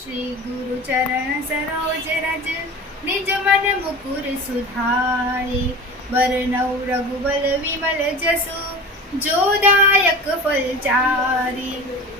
श्री गुरु चरण सरोज रज, निज मन मुकुर सुधारे। बरनौ रघुबल विमल जसु जोदायक फलचारी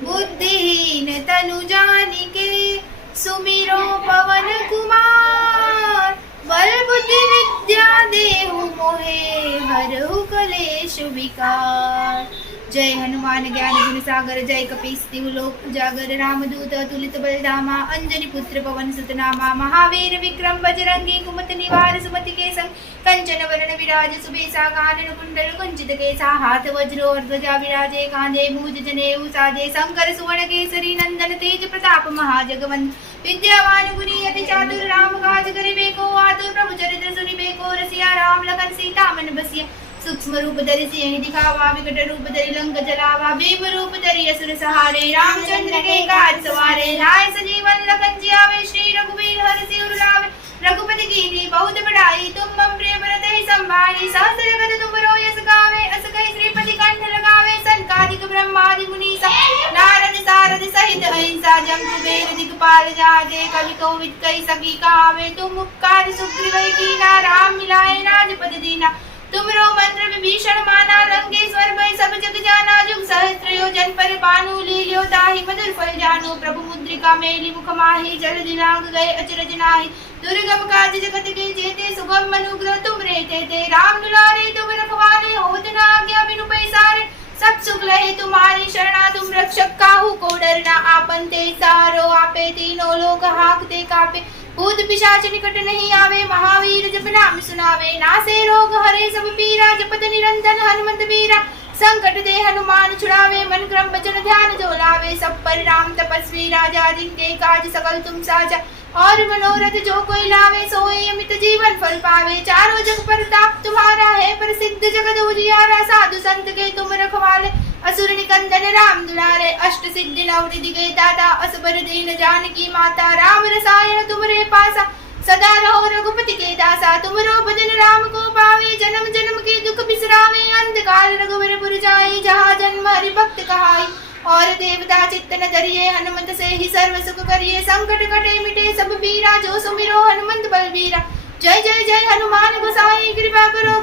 बुद्धिहीन तनु जानिके, सुमिरो पवन कुमार। बल बुद्धि विद्या देहु मोहे, हरहु कलेश विकार। जय हनुमान ज्ञान गुण सागर, जय कपीस तिहु लोक उजागर, रामदूत, तुलित बलधामा अंजनी पुत्र पवन सुत नामा महावीर विक्रम, बजरंगी, कुमत निवार, सुमति के संग कंचन वरण विराज, सुबेसा कानन कुंडल कुंचित केसा, हाथ वज्रो और ध्वजा विराजे कांधे मूज जनेऊ साजे शंकर, सुवर्ण केसरी, नंदन तेज प्रताप, महाजगवंत। विद्यावान गुनी अति चातुर, राम काज करिबे को आतुर प्रभु चरित्र सुनिबे को रसिया, राम, लखन सीता मन बसिया। सूक्ष्म रूप धरि सिंह दिखावा विकट रूप धरि लंक जलावा भीम रूप धरि असुर सहारे रामचंद्र के काज सवारे लाए सजीवन लखन जियावे श्री रघुवीर हर सिर लावे रघुपति कीनी बहुत बड़ाई तुम मम भरत ही संभाली सहस्र जगत तुम रो यस गावे अस कहि श्रीपति कंठ लगावे संकादिक ब्रह्मादि मुनीसा। नारद सारद सहित अहिंसा जम कुबेर दिगपाल जागे कवि कोविद कहि सकी कावे। तुम उपकार सुग्रीव कीना राम मिलाए राजपद दीना। तुमरो मंत्र विभीषण माना लंकेश्वर में सब जग जाना, जुग सहस्त्र योजन पर बानु, लील्यो ताहि मधुर फल जानो, प्रभु मुद्रिका, मेली मुख माहि जल दिनांग गए अचरज नाहि। दुर्गम काज जगत के जेते, सुगम मनुग्रह तुम रे ते राम दुलारे, तुम रखवारे होत ना आज्ञा बिनु पैसारे, सब सुख लहे तुम्हारी शरणा तुम रक्षक काहू को डरना, आपन ते सहारो आपे तीनों लोग हाकते कापे। भूत पिशाच निकट नहीं आवे, महावीर जप नाम सुनावे। नासे रोग हरे सब पीरा, जपत निरंजन हनुमंत वीरा। संकट दे हनुमान छुड़ावे, मन क्रम वचन ध्यान जो लावे। सब पर राम तपस्वी राजा जिनके काज सकल तुम साजा और मनोरथ जो कोई लावे, सोए अमित जीवन फल पावे। चारों जग पर ताप तुम्हारा है, प्रसिद्ध जगत उजियारा। साधु संत के तुम रखवाले। असुर निकंदन राम दुलारे अष्ट सिद्धि नव निधि गए दादा असबर दीन जानकी माता, राम रसायन तुमरे पासा, सदा रहो रघुपति के दासा, तुमरो भजन राम को पावे, जन्म जन्म के दुख बिसरावे, अंधकार रघुवर पुर जाई, जहाँ जन्म हरि भक्त कहाई। और देवता चित्तन धरिए हनुमत से ही सर्व सुख करिए संकट कटे मिटे सब पीरा जो सुमिरो हनुमंत बलबीरा जय जय जय हनुमान गोसाई, कृपा करो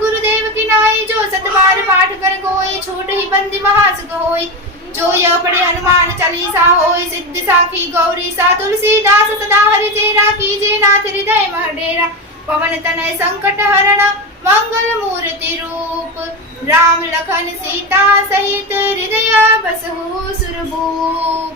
कोई छोट ही बंदी महासुख होई जो यह पढ़े हनुमान चालीसा होई सिद्ध साखी गौरी सा तुलसीदास सदा हरि चेरा कीजे नाथ हृदय महडेरा पवन तनय संकट हरण मंगल मूर्ति रूप राम लखन सीता सहित हृदय बसहु सुरभूप